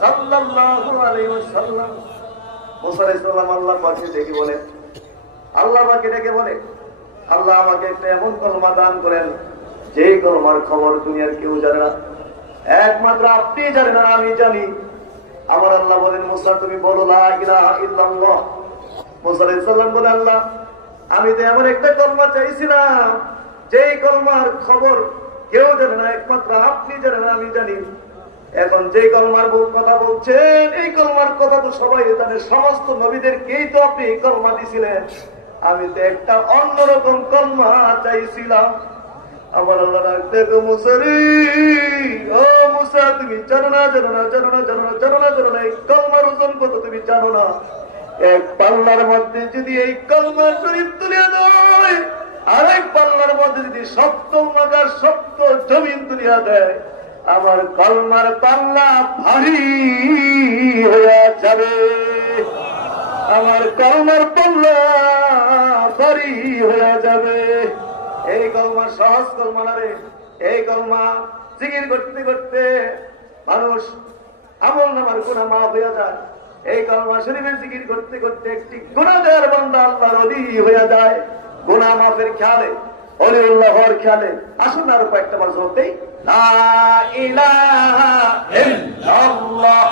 সাল্লাল্লাহু আলাইহি ওয়াসাল্লাম মুসা আলাইহিস সালাম আল্লাহ পাকে ডেকে বলে, আল্লাহ পাকে ডেকে বলে, আল্লাহ আমাকে একটা এমন কলমা দান করেন যেই কলমার খবর দুনিয়ার কেউ জানে না, একমাত্র আপনি জানেন আর আমি জানি। আমার আল্লাহ বলেন, মুসা তুমি বলো লা ইলাহা ইল্লাল্লাহ। মুসা আলাইহিস সালাম বলে, আল্লাহ আমি তো এমন একটা কলমা চাইছিলাম যেই কলমার খবর কেউ জানে না, একমাত্র আপনি জানেন আমি জানি। এখন যে কলমার কথা বলছেন এই কলমার কথা তো সবাই জানে, সমস্ত নবীদেরকেই তো আপনি এই কলমা দিয়েছিলেন। আমি তো একটা অন্যরকম কলমা চাইছিলাম। আমার আল্লাহ দেখো মুসারি, ও মুসা তুমি জানো না এই কলমার ওজন কত তুমি জানো না? এক পাল্লার মধ্যে যদি এই কলমার শরীফ তুলে দেয়, আরেক পাল্লার মধ্যে যদি 70 মাজার 70 জমিন তুলিয়া দেয়, আমার কলমার পাল্লা ভারী হয়ে যাবে। আমার কলমার পাল্লা ভারী হয়ে যাবে। এই কলমা সহজ কলমা না রে। এই কলমা জিকির করতে করতে মানুষ আমল নামার গুনাহ মাফ হয়ে যায়। এই কলমা শরীফের জিকির করতে করতে একটি গুনাহগার বান্দা আল্লাহর ওলি হয়ে যায়। গুনাহ মাফের খেয়ালে, ওলিউল্লাহর খেয়ালে। আসুন আরো কয়েকটা বার বলতেই, লা ইলাহা ইল্লাল্লাহ।